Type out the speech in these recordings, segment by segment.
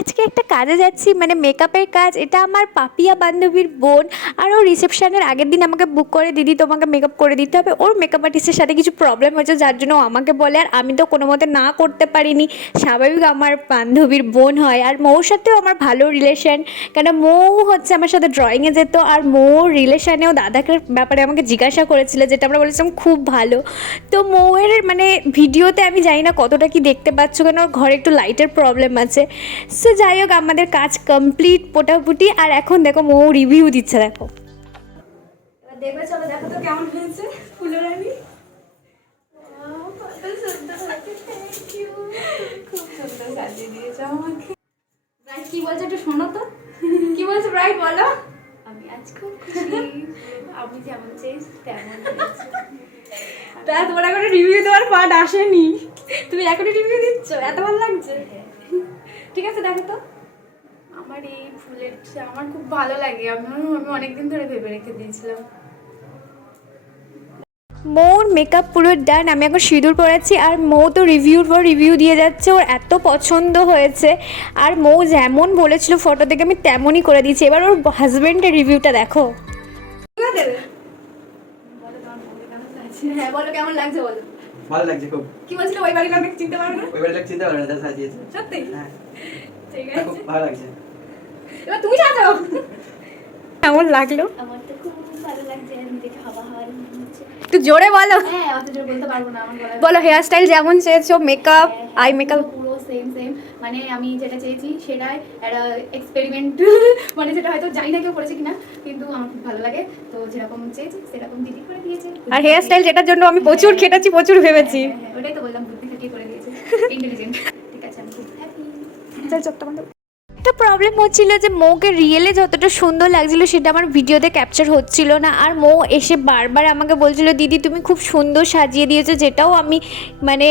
আজকে একটা কাজে যাচ্ছি, মানে মেকআপের কাজ। এটা আমার পাপিয়া বান্ধবীর বোন, আর ও রিসেপশনের আগের দিন আমাকে বুক করে, দিদি তোমাকে মেকআপ করে দিতে হবে। ওর মেকআপ আর্টিস্টের সাথে কিছু প্রবলেম হয়েছে, যার জন্য ও আমাকে বলে, আর আমি তো কোনো মতে না করতে পারিনি। স্বাভাবিক, আমার বান্ধবীর বোন হয়। আর মৌর সাথেও আমার ভালো রিলেশন, কেন মৌ হচ্ছে আমার সাথে ড্রয়িংয়ে যেত, আর মৌর রিলেশনেও দাদাকে ব্যাপারে আমাকে জিজ্ঞাসা করেছিল, যেটা আমরা বলেছিলাম খুব ভালো। তো মৌয়ের মানে ভিডিওতে আমি জানি না কতটা কি দেখতে পাচ্ছ, কেন ওর ঘরে একটু লাইটের প্রবলেম আছে। সো যাই হোক, আমাদের কাজ কমপ্লিট পোটাপুটি। আর এখন দেখো মৌ রিভিউ দিচ্ছে, দেখো। এবার দেখবে, চলো দেখো তো কেমন হয়েছে ফুলরানি। খুব সুন্দর সাজিয়ে দিয়েছো আমাকে। ব্রাইট কি বলছে একটু শোনো তো, কি বলছে ব্রাইট বলো। আমি আজ খুব খুশি, আমি যেমন চাই তেমন হয়েছে। তা তোমার এখন রিভিউ দেওয়ার পার্ট আসেনি, তুমি এখনই রিভিউ দিচ্ছ, এত ভালো লাগছে। ঠিক আছে দেখো তো। আমার এই ফুলের আমার খুব ভালো লাগে, আমি অনেকদিন ধরে ভেবে রেখে দিয়েছিলাম। মৌর মেকআপ পুরো ডান, আমি এখন সিঁদুর পরেছি। আর মৌ তো রিভিউর পর রিভিউ দিয়ে যাচ্ছে, ওর এত পছন্দ হয়েছে। আর মৌ যেমন বলেছিল ফটো থেকে, আমি তেমনই করে দিয়েছি। এবার ওর হাজব্যান্ডের রিভিউটা দেখো। বলো তোমার মনে কেমন লাগছে? হ্যাঁ বলো কেমন লাগছে বলো। ভালো লাগছে খুব। কি বলছিল ওই বাড়ির লোক চিনতে পারবে না? ওই বাড়িটা চিন্তা করো না, যা সাজিয়েছে। সত্যি? হ্যাঁ, ঠিক খুব আছে, ভালো লাগছে। এবার তুমি সাজাও। কেমন লাগলো? আমার তো খুব ভালো লাগছে, আমি দেখে হাওয়া হাওয়া মনে হচ্ছে। একটু জোরে বলো। হ্যাঁ, অত জোর বলতে পারবো না, আমার গলায় বলো হেয়ার স্টাইল যেমন চেয়েছো, মেকআপ, আই মেকআপ। পুরো সেম সেম, মানে আমি যেটা চেয়েছি সেটাই একটা এক্সপেরিমেন্ট, মানে সেটা হয়তো জানি না কেউ করেছে কিনা, কিন্তু আমার খুব ভালো লাগে। তো যেরকম চেয়েছি সেরকম দিদি করে দিয়েছে। আর হেয়ার স্টাইল যেটার জন্য আমি প্রচুর খেটেছি, প্রচুর ভেবেছি। হ্যাঁ, ওটাই তো বললাম, বুদ্ধি খাটিয়ে করে দিয়েছে, ইন্টেলিজেন্ট। ঠিক আছে, আমি খুব হ্যাপি। একটা প্রবলেম হচ্ছিল যে মৌকে রিয়েলে যতটা সুন্দর লাগছিল সেটা আমার ভিডিওতে ক্যাপচার হচ্ছিল না। আর মৌ এসে বারবার আমাকে বলছিল, দিদি তুমি খুব সুন্দর সাজিয়ে দিয়েছো, যেটাও আমি মানে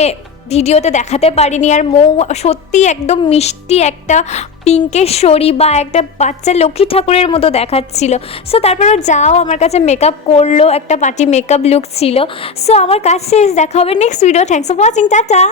ভিডিওতে দেখাতে পারিনি। আর মৌ সত্যি একদম মিষ্টি একটা পিঙ্কেশ্বরী বা একটা বাচ্চা লক্ষ্মী ঠাকুরের মতো দেখাচ্ছিল। সো তারপরে যাও আমার কাছে মেকআপ করলো, একটা পার্টি মেকআপ লুক ছিল। সো আমার কাজ শেষ, দেখা হবে next video. Thanks for watching, tata.